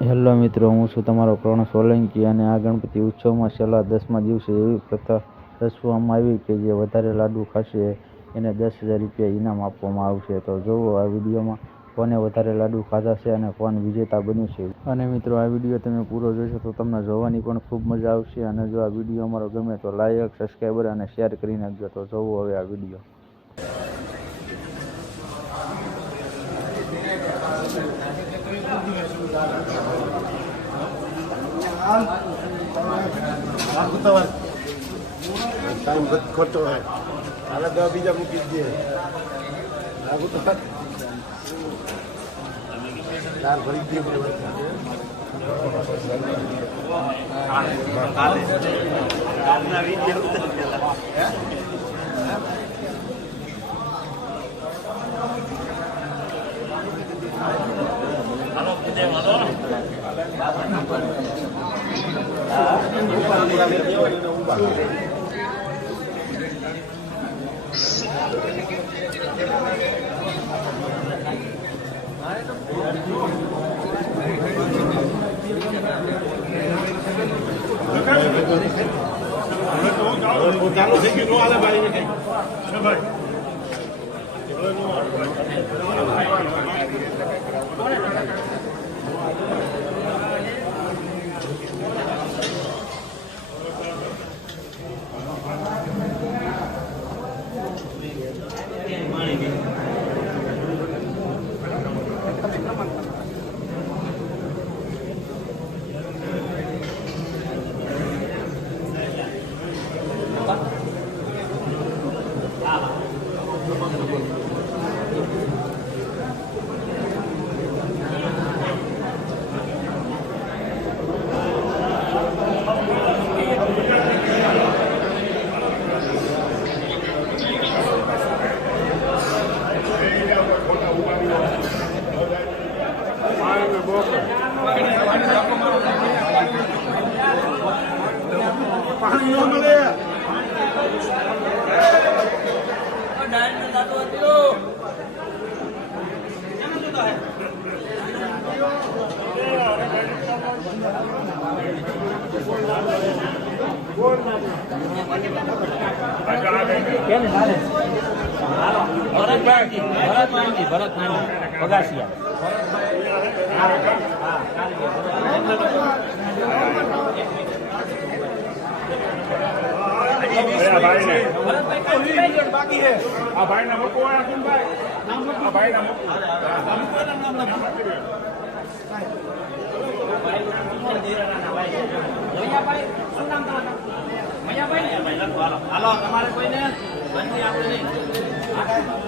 Hello મિત્રો, હું છું તમારો પ્રણવ સોલંકી અને આ ગણપતિ ઉત્સવમાં છેલ્લા દસમા દિવસે એવી પ્રથા રચવામાં આવી કે જે વધારે લાડુ ખાશે એને દસ હજાર રૂપિયા ઇનામ આપવામાં આવશે. તો જુઓ આ વિડીયોમાં કોને વધારે લાડુ ખાધા છે અને કોણ વિજેતા બન્યું છે અને મિત્રો, આ વીડિયો તમે પૂરો જોશો તો તમને જોવાની પણ ખૂબ મજા આવશે. અને જો આ વીડિયો અમારો ગમે તો લાઈક, સબસ્ક્રાઈબર અને શેર કરી નાખજો. તો જુઓ હવે આ વીડિયો. ટાઈમ બધ ખોટો હે હાલે દવા બીજા મૂકી દે લાગુ તો ચાર ભરી દે ચાલો થઈ ગયું નો હાલે ભાઈ ભાઈ પાણી ભરત માંજી ભરત ભરત માંજી પગાસિયા આ ભાઈ ને મૂકો ભાઈ હાલો તમારે કોઈને બંધી આપણે નહીં હવે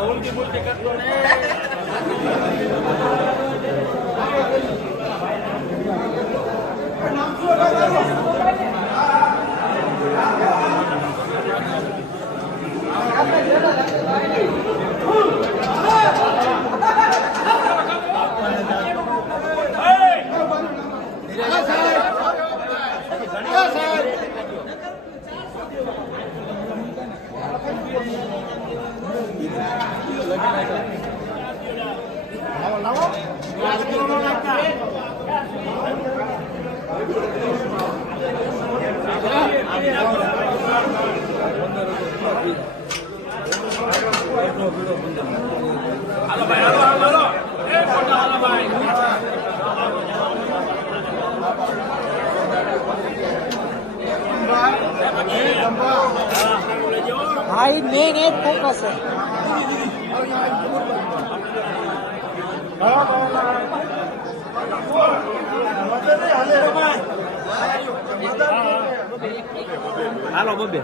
ઉલટી મુલટી કરતો ને. ભાઈ મેન એક ફોકસ ફોટા હાલો ભાઈ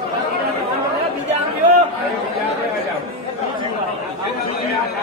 હા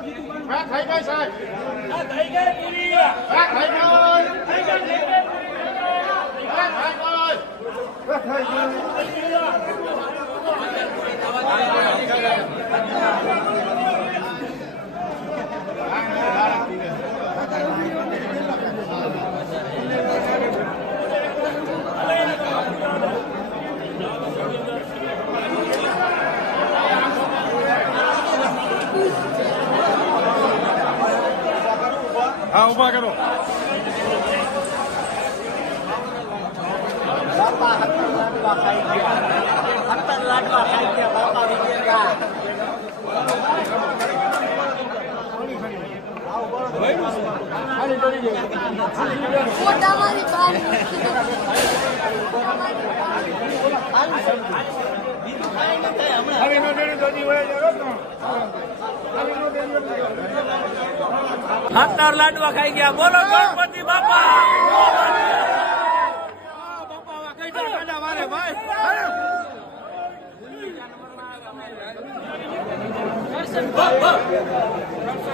એ જ ફોકસ છે હાલો બબે ઊભા થઈને આ બધા હા, હા, હમણાં ઠામડા મૂકીએ. હા ઊભા કરો બાપા હતર લાડવા ખાઈ ગયા હતર લાડવા ખાઈ ગયા બાપા વિજયરા સત્તર લાડવા ખાઈ ગયા. બોલો ગણપતિ બાપા.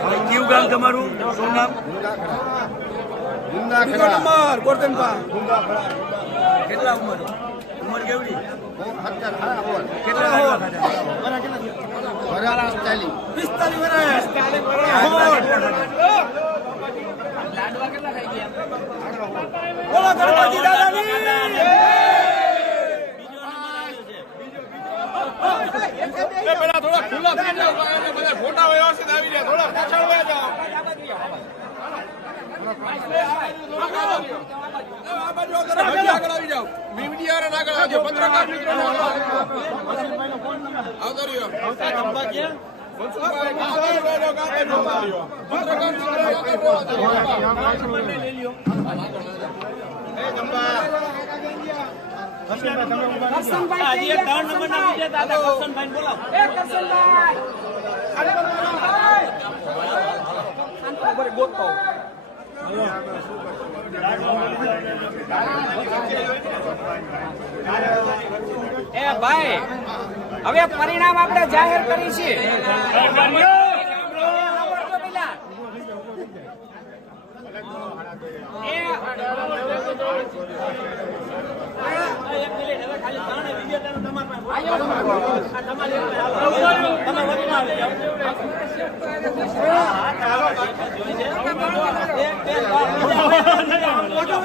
કયું ગામ તમારું? શું નામ? કેટલા ઉંમર? ઉંમર કેવડી? કેટલા પિસ્તાલીસ વર્ષ. બોલો ગણપતિ દાદાની. પેલા થોડા ખુલ્લા થઈ જાવ બધા ફોટા વ્યવસ્થિત આવી જાય થોડા પાછળ વયા જાઓ આ બાજુ આગળ આગળ આવી જાઓ મીડિયા વાળાને આગળ આવજો પત્રકાર મિત્રોને આગળ આવજો. આવતો એ ભાઈ, હવે પરિણામ આપણે જાહેર કરી છે. એક મિનિટ હવે ખાલી ત્રણે વિજેતાનું તમારા પાસે. આ તમારી તમે વચમાં આવી જાઓ. એક, બે, ત્રણ. બીજા આમ લેજો.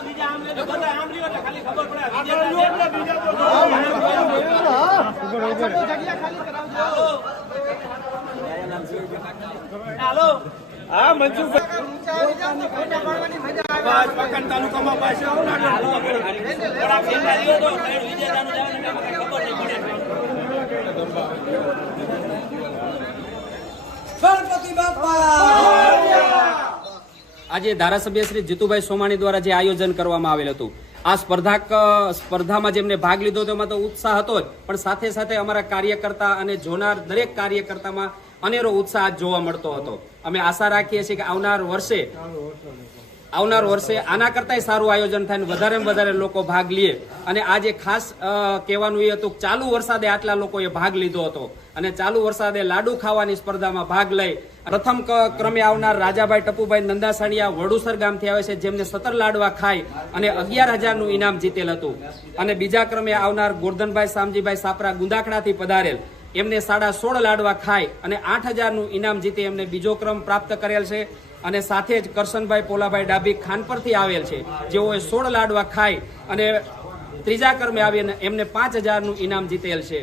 બીજા આમ લેજો. બધા આમ લ્યો એટલે ખાલી ખબર પડે વિજેતા છે. હાલો હા મનસુખભાઈ બસ પકડ તાલુકામાં પાસે આવો ને હાલો થોડા ફેરફાર લ્યો તો ત્રણ વિજેતાનું આજે ધારાસભ્ય શ્રી જીતુભાઈ સોમાણી દ્વારા જે આયોજન કરવામાં આવેલ હતું આ સ્પર્ધા સ્પર્ધામાં જેમને ભાગ લીધો તેમાં તો ઉત્સાહ હતો જ. પણ સાથે સાથે અમારા કાર્યકર્તા અને જોનાર દરેક કાર્યકર્તામાં અનેરો ઉત્સાહ જોવા મળતો હતો. અમે આશા રાખીએ છીએ કે આવનાર વર્ષે આવનાર વર્ષે આના કરતાંય સારું આયોજન થાય વધારે વધારે લોકો ભાગ લે. અને આજે ખાસ કહેવાનું એ હતું ચાલુ વરસાદે આટલા લોકોએ ભાગ લીધો હતો. અને ચાલુ વરસાદે લાડુ ખાવાની સ્પર્ધામાં ભાગ લઈ પ્રથમ ક્રમે આવનાર રાજાભાઈ ટપુભાઈ નંદાસાણીયા વડુસર ગામથી આવે છે જેમને સતર લાડવા ખાઈ અને અગિયાર હજારનું ઇનામ જીતેલ હતું. અને બીજા ક્રમે આવનાર ગોરધનભાઈ સામજીભાઈ સાપરા ગુંદાખડાથી પધારેલ. એમને સાડા સોળ લાડવા ખાઈ અને આઠ હજારનું ઇનામ જીતી એમને બીજો ક્રમ પ્રાપ્ત કરેલ છે. અને સાથે જ કરશનભાઈ પોલાભાઈ ડાભી ખાનપરથી આવેલ છે. જેઓએ સોળ લાડવા ખાઈ અને ત્રીજા ક્રમે આવીને એમને પાંચ હજારનું ઇનામ જીતેલ છે.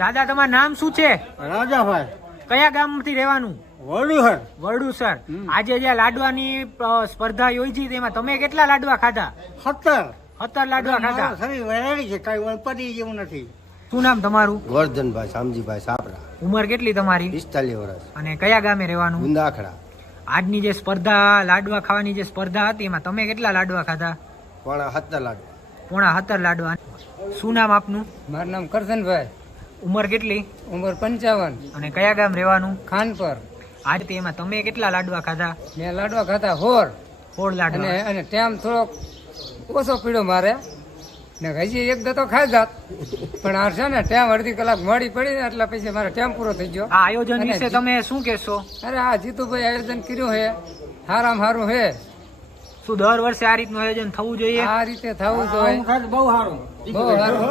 દાદા તમારું નામ શું છે? રાજાભાઈ. કયા ગામથી રહેવાનું? વડુહર. વરડુસર આજે જે લાડવાની સ્પર્ધા યોજી તેમાં તમે કેટલા લાડવા ખાધા? સત્તર. સત્તર લાડવા ખાધા? શરીર વહેરી છે કઈ પડી જેવું નથી. શું નામ તમારું? ગોરધનભાઈ શામજીભાઈ સાપરા ઉંમર કેટલી તમારી? પિસ્તાલીસ વર્ષ. અને કયા ગામે રહેવાનું? ગુંદાખડા. આજની જે સ્પર્ધા લાડવા ખાવાની જે સ્પર્ધા હતી એમાં તમે કેટલા લાડવા ખાધા? પોણા સત્તર લાડવા. પોણા સત્તર લાડવા. શું નામ આપનું? મારું નામ કરશનભાઈ. ઉંમર કેટલી? ઉંમર પંચાવન. અને કયા ગામ રહેવાનું? ખાનપર. આજ એમાં તમે કેટલા લાડવા ખાધા? મેં લાડવા ખાતા હોર હોર અને લાડવા. અને ટેમ થોડોક ઓછો પીડ્યો મારે. ને હજી એક દતો ખાઈ જાત. પણ આ છે ને ટેમ અડધી કલાક મોડી પડી ને એટલે પછી મારો ટેમ પૂરો થઈ ગયો. આ આયોજન વિશે તમે શું કહેશો? અરે આ જીતુભાઈ આયોજન કર્યું છે હારામ હારું હે. શું દર વર્ષે આ રીતનું આયોજન થવું જોઈએ? આ રીતે થવું જોઈએ. બહુ સારું બહુ સારું